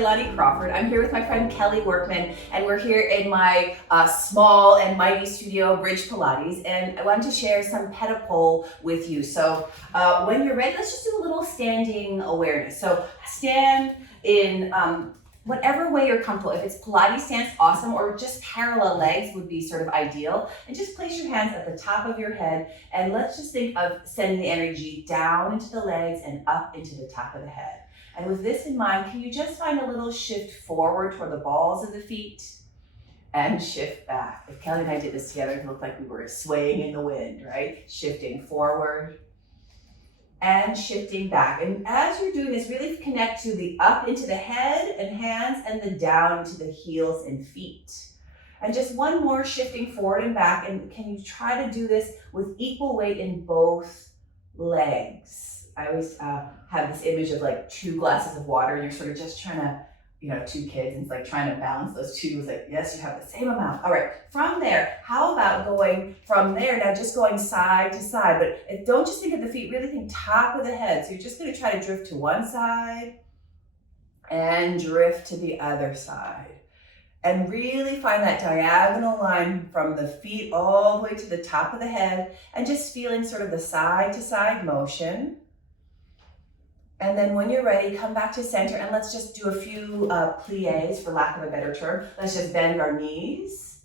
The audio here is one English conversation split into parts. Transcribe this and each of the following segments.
Leilani Crawford. I'm here with my friend Kelly Workman, and we're here in my small and mighty studio, Bridge Pilates, and I wanted to share some Ped-o-Pul with you. So when you're ready, let's just do a little standing awareness. So stand in whatever way you're comfortable. If it's Pilates stance, awesome, or just parallel legs would be sort of ideal. And just place your hands at the top of your head, and let's just think of sending the energy down into the legs and up into the top of the head. And with this in mind, can you just find a little shift forward toward the balls of the feet and shift back? If Kelly and I did this together, it looked like we were swaying in the wind, right? Shifting forward and shifting back. And as you're doing this, really connect to the up into the head and hands and the down into the heels and feet. And just one more shifting forward and back. And can you try to do this with equal weight in both legs? I always have this image of like 2 glasses of water, and you're sort of just trying to, 2 kids, and it's like trying to balance those 2. It's like, yes, you have the same amount. All right, from there, how about going from there, now just going side to side, but don't just think of the feet, really think top of the head. So you're just gonna try to drift to one side and drift to the other side. And really find that diagonal line from the feet all the way to the top of the head, and just feeling sort of the side to side motion. And then when you're ready, come back to center, and let's just do a few pliés, for lack of a better term. Let's just bend our knees.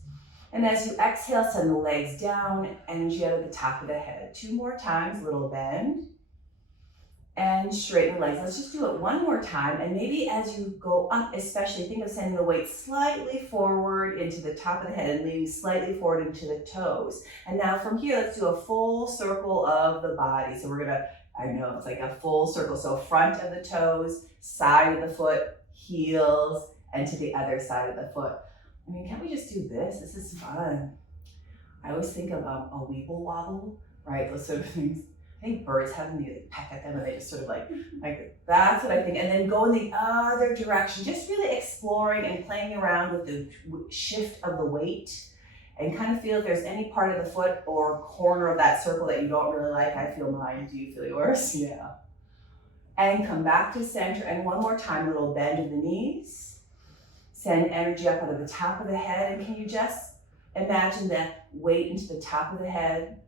And as you exhale, send the legs down, energy out of the top of the head. 2 more times, little bend. And straighten the legs. Let's just do it one more time. And maybe as you go up, especially, think of sending the weight slightly forward into the top of the head and leaning slightly forward into the toes. And now from here, let's do a full circle of the body. So we're gonna, I know it's like a full circle. So front of the toes, side of the foot, heels, and to the other side of the foot. I mean, can't we just do this? This is fun. I always think of a weeble wobble, right? Those sort of things. I think birds have them, you peck at them and they just sort of like that's what I think. And then go in the other direction, just really exploring and playing around with the shift of the weight, and kind of feel if there's any part of the foot or corner of that circle that you don't really like. I feel mine. Do you feel yours? Yeah. And come back to center, and one more time, little bend of the knees. Send energy up out of the top of the head, and can you just imagine that weight into the top of the head?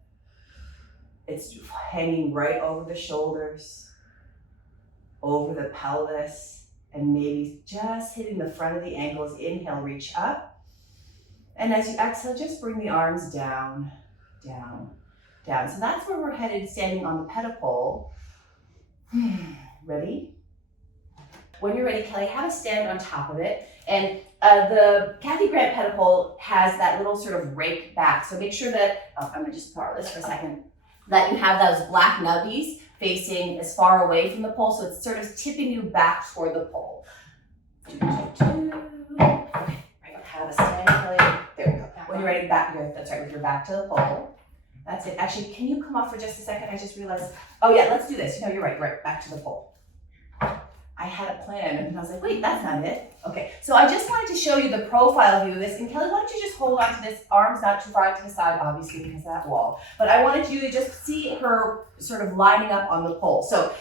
It's hanging right over the shoulders, over the pelvis, and maybe just hitting the front of the ankles. Inhale, reach up. And as you exhale, just bring the arms down, down, down. So that's where we're headed, standing on the Ped-o-Pul. Ready? When you're ready, Kelly, have a stand on top of it. And the Kathy Grant Ped-o-Pul has that little sort of rake back. So make sure that, I'm gonna just borrow this for a second, that you have those black nubbies facing as far away from the pole, so it's sort of tipping you back toward the pole. Okay, right, have a stand, Kelly. There we go. When you're ready, back, that's right, with your back to the pole. That's it. Actually, can you come off for just a second? I just realized, oh yeah, let's do this. No, you're right, back to the pole. I had a plan, and I was like, wait, that's not it. Okay, so I just wanted to show you the profile view of this. And Kelly, why don't you just hold on to this, arms not too far to the side, obviously, because of that wall. But I wanted you to just see her sort of lining up on the pole. So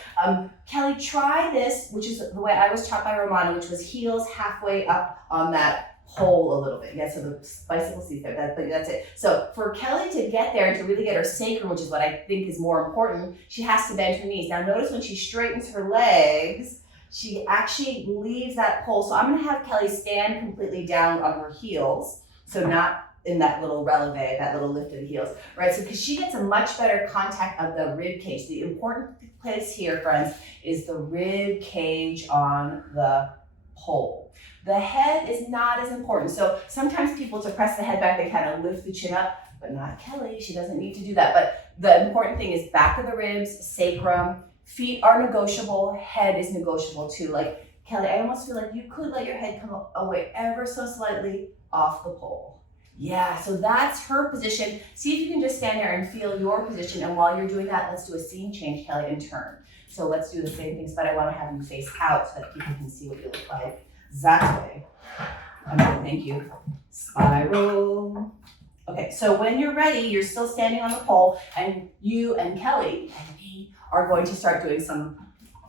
Kelly, try this, which is the way I was taught by Romana, which was heels halfway up on that pole a little bit. Yeah, so the bicycle seat there, that's it. So for Kelly to get there and to really get her sacrum, which is what I think is more important, she has to bend her knees. Now notice when she straightens her legs, she actually leaves that pole. So I'm gonna have Kelly stand completely down on her heels. So not in that little releve, that little lift of the heels, right? So because she gets a much better contact of the rib cage. The important place here, friends, is the rib cage on the pole. The head is not as important. So sometimes people, to press the head back, they kind of lift the chin up, but not Kelly. She doesn't need to do that. But the important thing is back of the ribs, sacrum. Feet are negotiable, head is negotiable too. Like Kelly, I almost feel like you could let your head come away ever so slightly off the pole. Yeah, so that's her position. See if you can just stand there and feel your position. And while you're doing that, let's do a scene change, Kelly, and turn. So let's do the same things, but I want to have you face out so that people can see what you look like. That way. Okay, thank you. Spiral. Okay, so when you're ready, you're still standing on the pole, and you and Kelly and me are going to start doing some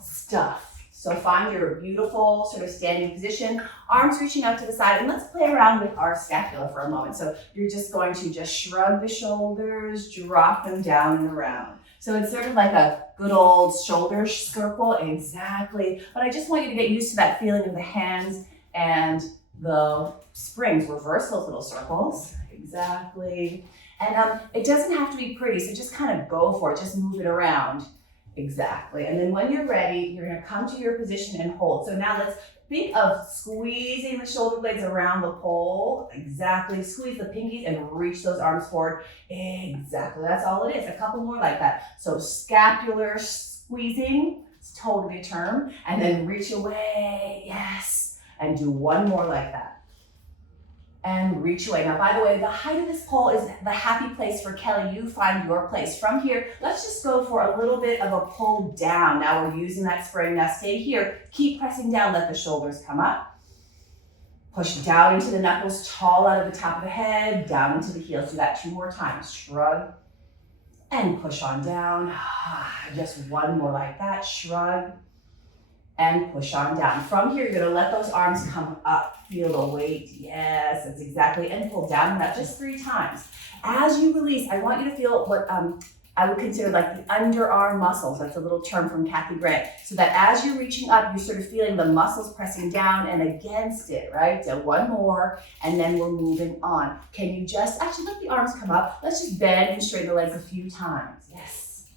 stuff. So find your beautiful sort of standing position, arms reaching out to the side, and let's play around with our scapula for a moment. So you're just going to just shrug the shoulders, drop them down and around. So it's sort of like a good old shoulder circle, exactly. But I just want you to get used to that feeling of the hands and the springs. Reverse those little circles, exactly. And it doesn't have to be pretty, so just kind of go for it, just move it around. Exactly. And then when you're ready, you're going to come to your position and hold. So now let's think of squeezing the shoulder blades around the pole. Exactly. Squeeze the pinkies and reach those arms forward. Exactly. That's all it is. A couple more like that. So scapular squeezing, it's totally a term. And then reach away. Yes. And do one more like that. And reach away. Now, by the way, the height of this pole is the happy place for Kelly. You find your place. From here, let's just go for a little bit of a pull down. Now we're using that spring. Now stay here. Keep pressing down. Let the shoulders come up. Push down into the knuckles, tall out of the top of the head, down into the heels. Do that 2 more times. Shrug and push on down. Just one more like that. Shrug and push on down. From here, you're gonna let those arms come up. Feel the weight, yes, that's exactly, and pull down and up just 3 times. As you release, I want you to feel what I would consider like the underarm muscles. That's a little term from Kathy Grant. So that as you're reaching up, you're sort of feeling the muscles pressing down and against it, right? So one more, and then we're moving on. Can you just, actually let the arms come up. Let's just bend and straighten the legs a few times. Yes.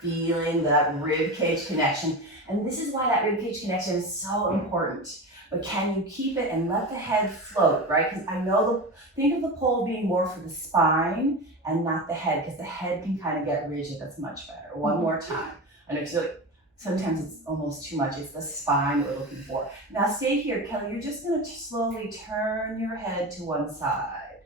Feeling that rib cage connection. And this is why that rib cage connection is so important. But can you keep it and let the head float, right? Because I know, think of the pole being more for the spine and not the head, because the head can kind of get rigid. That's much better. One more time. And it's like, sometimes it's almost too much. It's the spine we're looking for. Now stay here, Kelly. You're just going to slowly turn your head to one side.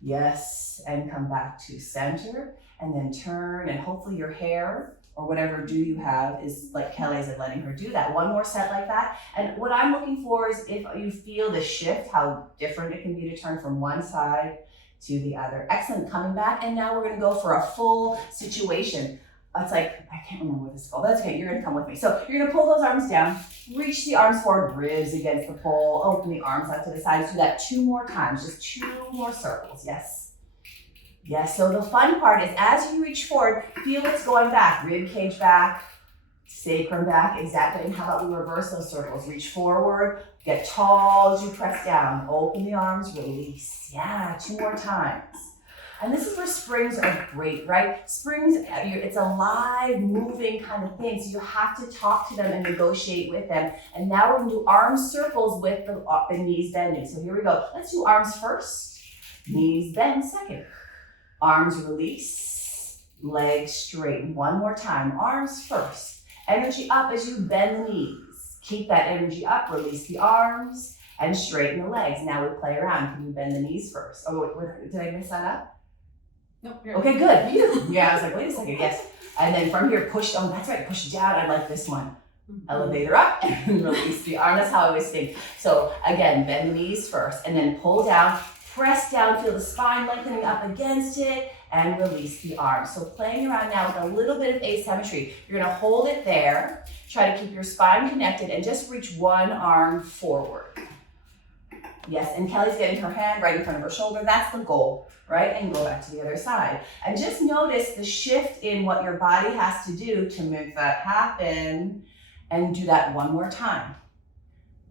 Yes, and come back to center, and then turn, and hopefully your hair or whatever do you have is like Kelly's and letting her do that. One more set like that. And what I'm looking for is if you feel the shift, how different it can be to turn from one side to the other. Excellent, coming back. And now we're gonna go for a full situation. It's like, I can't remember what this is called. That's okay, you're gonna come with me. So you're gonna pull those arms down, reach the arms forward, ribs against the pole, open the arms out to the side. Do that 2 more times, just 2 more circles, yes. Yes, so the fun part is as you reach forward, feel what's going back. Rib cage back, sacrum back, exactly. And how about we reverse those circles? Reach forward, get tall as you press down. Open the arms, release. Yeah, 2 more times. And this is where springs are great, right? Springs, it's a live, moving kind of thing. So you have to talk to them and negotiate with them. And now we're gonna do arm circles with the knees bending. So here we go. Let's do arms first, knees bend second. Arms release, legs straighten. One more time, arms first. Energy up as you bend the knees. Keep that energy up, release the arms, and straighten the legs. Now we play around. Can you bend the knees first? Oh, wait, did I mess that up? No. Okay, good. Yeah, I was like, wait a second, yes. And then from here, push, oh, that's right, push down. I like this one. Elevator up and release the arm. That's how I always think. So again, bend the knees first, and then pull down. Press down, feel the spine lengthening up against it, and release the arms. So playing around now with a little bit of asymmetry. You're gonna hold it there, try to keep your spine connected, and just reach one arm forward. Yes, and Kelly's getting her hand right in front of her shoulder. That's the goal, right? And go back to the other side. And just notice the shift in what your body has to do to make that happen, and do that one more time.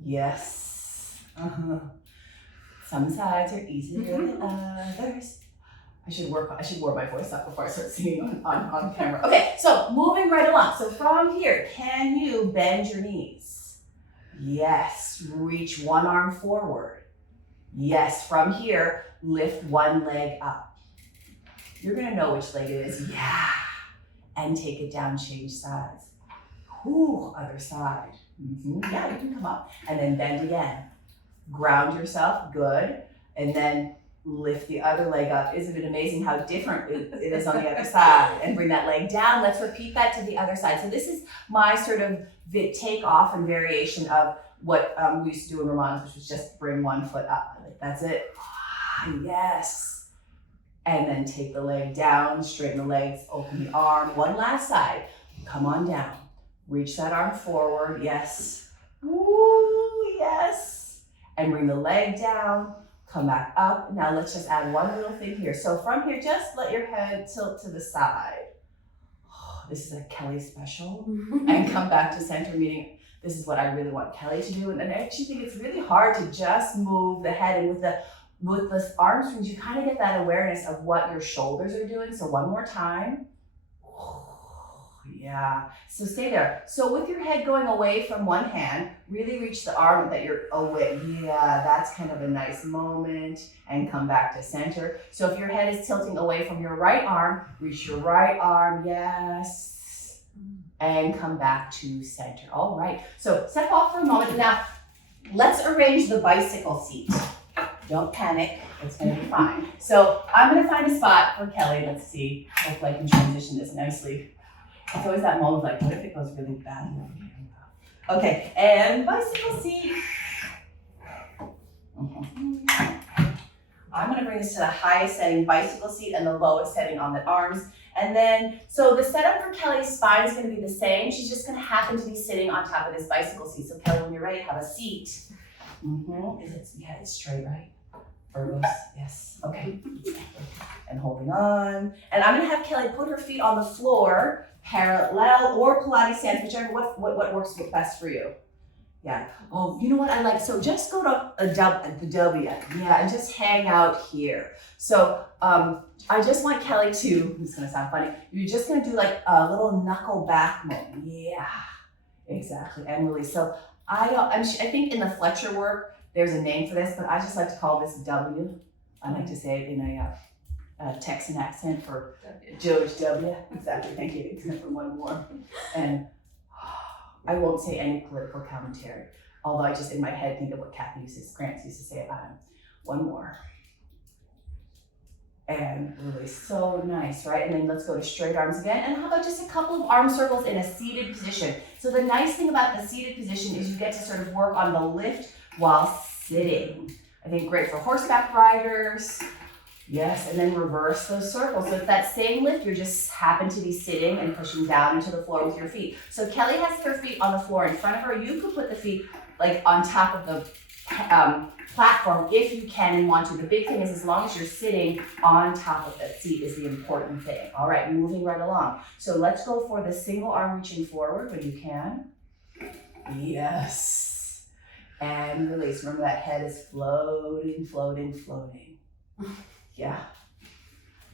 Yes. Some sides are easier than others. I should warm my voice up before I start singing on camera. Okay, so moving right along. So from here, can you bend your knees? Yes, reach one arm forward. Yes, from here, lift one leg up. You're gonna know which leg it is, yeah. And take it down, change sides. Whew, other side. Yeah, you can come up. And then bend again. Ground yourself, good, and then lift the other leg up. Isn't it amazing how different it is on the other side? And bring that leg down. Let's repeat that to the other side. So this is my sort of take off and variation of what we used to do in Romanos, which was just bring one foot up. That's it. Yes. And then take the leg down, straighten the legs, open the arm. One last side. Come on down. Reach that arm forward, yes. Woo, yes. And bring the leg down, come back up. Now let's just add one little thing here. So from here, just let your head tilt to the side. Oh, this is a Kelly special. And come back to center, meaning this is what I really want Kelly to do. And I actually think it's really hard to just move the head, and with the arm swings, you kind of get that awareness of what your shoulders are doing. So one more time. Yeah, so stay there. So with your head going away from one hand, really reach the arm that you're away. Yeah, that's kind of a nice moment. And come back to center. So if your head is tilting away from your right arm, reach your right arm, yes. And come back to center. All right, so step off for a moment. Now, let's arrange the bicycle seat. Don't panic, it's gonna be fine. So I'm gonna find a spot for Kelly. Let's see, hopefully I can transition this nicely. It's always that moment of like, what if it goes really bad? Okay, and bicycle seat. I'm gonna bring this to the highest setting bicycle seat and the lowest setting on the arms. And then, so the setup for Kelly's spine is gonna be the same. She's just gonna happen to be sitting on top of this bicycle seat. So Kelly, when you're ready, have a seat. Yeah, it's straight, right? Virgos, yes, okay. And holding on. And I'm gonna have Kelly put her feet on the floor, parallel or Pilates stance, whichever, what works best for you. Yeah, oh, you know what I like? So just go to the W, yeah, and just hang out here. So I just want Kelly to, this is gonna sound funny, you're just gonna do like a little knuckle back moment. Yeah, exactly, and release. So I think in the Fletcher work, there's a name for this, but I just like to call this W. I like to say it in a Texan accent for George W. Exactly, thank you, except for one more. And I won't say any political commentary, although I just in my head think of what Kathy Grant used to say about him. One more. And release, so nice, right? And then let's go to straight arms again. And how about just a couple of arm circles in a seated position? So the nice thing about the seated position is you get to sort of work on the lift while sitting. I think great for horseback riders. Yes, and then reverse those circles. So it's that same lift, you just happen to be sitting and pushing down into the floor with your feet. So Kelly has her feet on the floor in front of her. You could put the feet like on top of the platform if you can and want to. The big thing is as long as you're sitting on top of that seat is the important thing. All right, moving right along. So let's go for the single arm reaching forward when you can. Yes. And release. Remember that head is floating, floating, floating. Yeah.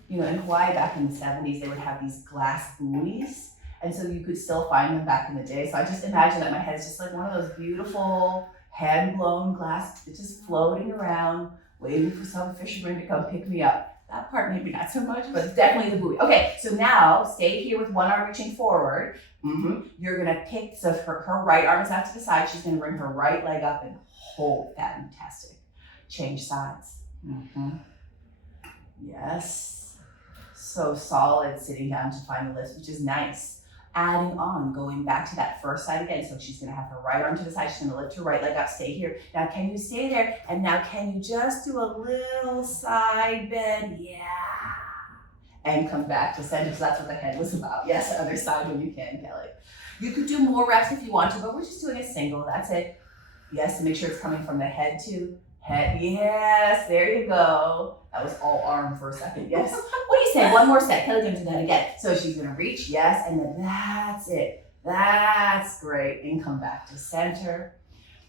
You know, in Hawaii back in the 70s, they would have these glass buoys. And so you could still find them back in the day. So I just imagine that my head is just like one of those beautiful hand-blown glass, it's just floating around, waiting for some fisherman to come pick me up. That part maybe not so much, but it's definitely the buoy. Okay, so now stay here with one arm reaching forward. You're gonna pick, so her right arm is out to the side. She's gonna bring her right leg up and hold. Fantastic. Change sides. Yes. So solid, sitting down to find the lift, which is nice. Adding on, going back to that first side again. So she's gonna have her right arm to the side. She's gonna lift her right leg up, stay here. Now can you stay there? And now can you just do a little side bend? Yeah. And come back to center, because that's what the head was about. Yes, other side when you can, Kelly. You could do more reps if you want to, but we're just doing a single, that's it. Yes, and make sure it's coming from the head to head. Yes, there you go. That was all arm for a second, yes. What do you say? One more set. Kelly's gonna do that again. So she's gonna reach, yes, and then that's it. That's great. And come back to center,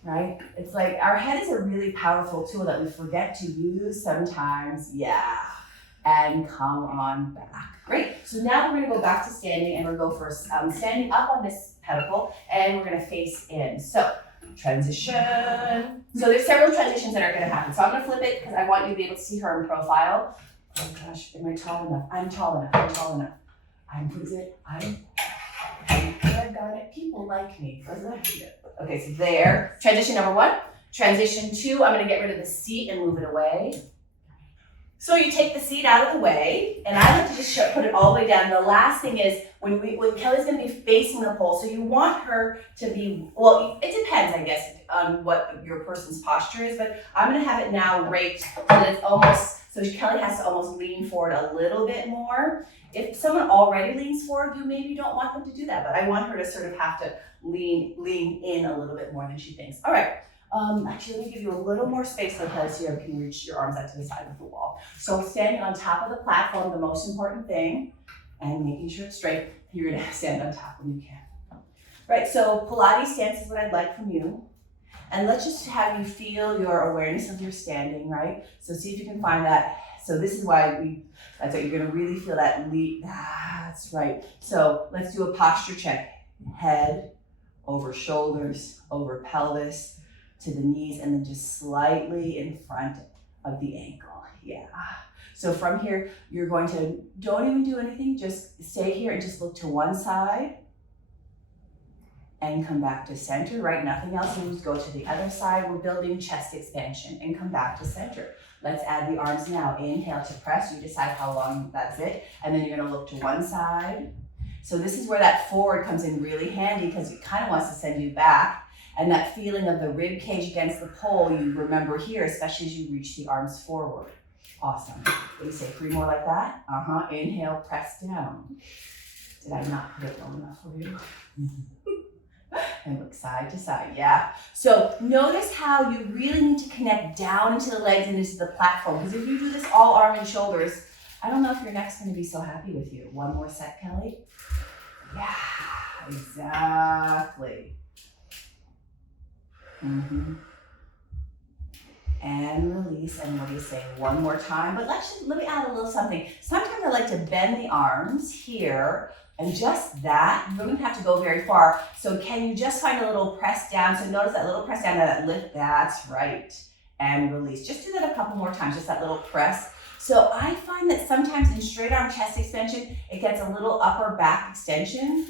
right? It's like our head is a really powerful tool that we forget to use sometimes. Yeah. And come on back. Great. So now we're gonna go back to standing, and we're gonna go for standing up on this pedicle, and we're gonna face in. So transition. So there's several transitions that are going to happen. So I'm going to flip it because I want you to be able to see her in profile. Oh gosh, am I tall enough? I'm tall enough. I'm tall enough. I'm good. I've got it. People like me. Okay, so there. Transition number one. Transition two, I'm going to get rid of the seat and move it away. So you take the seat out of the way, and I like to just put it all the way down. The last thing is when Kelly's going to be facing the pole, so you want her to be, well, it depends, I guess, on what your person's posture is, but I'm going to have it now raked so that it's almost, so Kelly has to almost lean forward a little bit more. If someone already leans forward, you maybe don't want them to do that, but I want her to sort of have to lean in a little bit more than she thinks. All right. Actually, let me give you a little more space so that you can reach your arms out to the side of the wall. So standing on top of the platform, the most important thing, and making sure it's straight, you're gonna stand on top when you can. Right, so Pilates stance is what I'd like from you. And let's just have you feel your awareness of your standing, right? So see if you can find that. So this is why that's what you're gonna really feel that lead. That's right. So let's do a posture check. Head over shoulders, over pelvis, to the knees, and then just slightly in front of the ankle. Yeah. So from here, you're going to, don't even do anything, just stay here and just look to one side and come back to center, right? Nothing else moves, go to the other side. We're building chest expansion and come back to center. Let's add the arms now. Inhale to press, you decide how long that's it. And then you're gonna look to one side. So this is where that forward comes in really handy because it kind of wants to send you back. And that feeling of the rib cage against the pole, you remember here, especially as you reach the arms forward. Awesome. What do you say, 3 more like that? Inhale, press down. Did I not put it low enough for you? And look side to side, yeah. So notice how you really need to connect down into the legs and into the platform. Because if you do this all arm and shoulders, I don't know if your neck's gonna be so happy with you. One more set, Kelly. Yeah, exactly. And release, and what do you say? One more time, but let me add a little something. Sometimes I like to bend the arms here, and just that, you don't even have to go very far. So can you just find a little press down? So notice that little press down, that lift, that's right. And release, just do that a couple more times, just that little press. So I find that sometimes in straight arm chest extension, it gets a little upper back extension.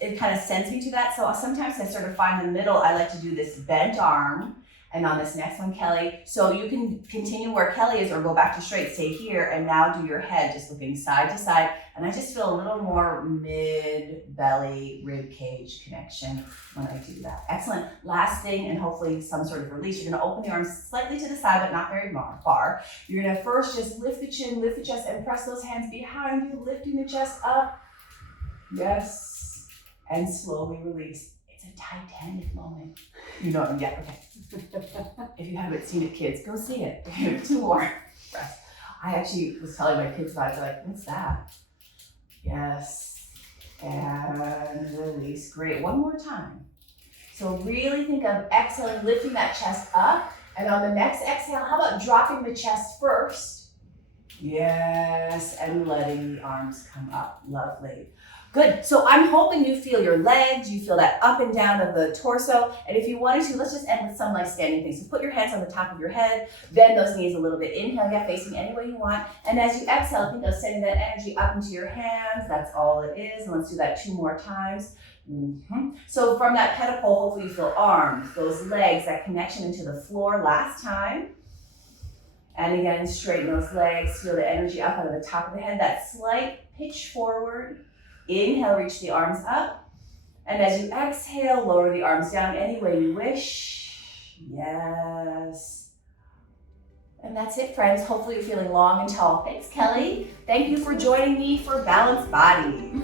It kind of sends me to that. So sometimes I sort of find the middle, I like to do this bent arm. And on this next one, Kelly, so you can continue where Kelly is or go back to straight, stay here, and now do your head, just looking side to side. And I just feel a little more mid-belly rib cage connection when I do that. Excellent. Last thing, and hopefully some sort of release. You're gonna open the arms slightly to the side, but not very far. You're gonna first just lift the chin, lift the chest, and press those hands behind you, lifting the chest up. Yes. And slowly release. It's a Titanic moment. You know what? Yeah, okay. If you haven't seen it, kids, go see it. 2 more breaths. I actually was telling my kids about it. They're like, what's that? Yes. And release. Great. One more time. So really think of exhaling, lifting that chest up. And on the next exhale, how about dropping the chest first? Yes. And letting the arms come up. Lovely. Good. So I'm hoping you feel your legs, you feel that up and down of the torso. And if you wanted to, let's just end with some nice standing things. So put your hands on the top of your head, bend those knees a little bit. Inhale, yeah, facing any way you want. And as you exhale, think of sending that energy up into your hands. That's all it is. And let's do that 2 more times. So from that Ped-o-Pul, hopefully you feel arms, those legs, that connection into the floor. Last time. And again, straighten those legs. Feel the energy up out of the top of the head. That slight pitch forward. Inhale, reach the arms up. And as you exhale, lower the arms down any way you wish. Yes. And that's it, friends. Hopefully you're feeling long and tall. Thanks, Kelly. Thank you for joining me for Balanced Body.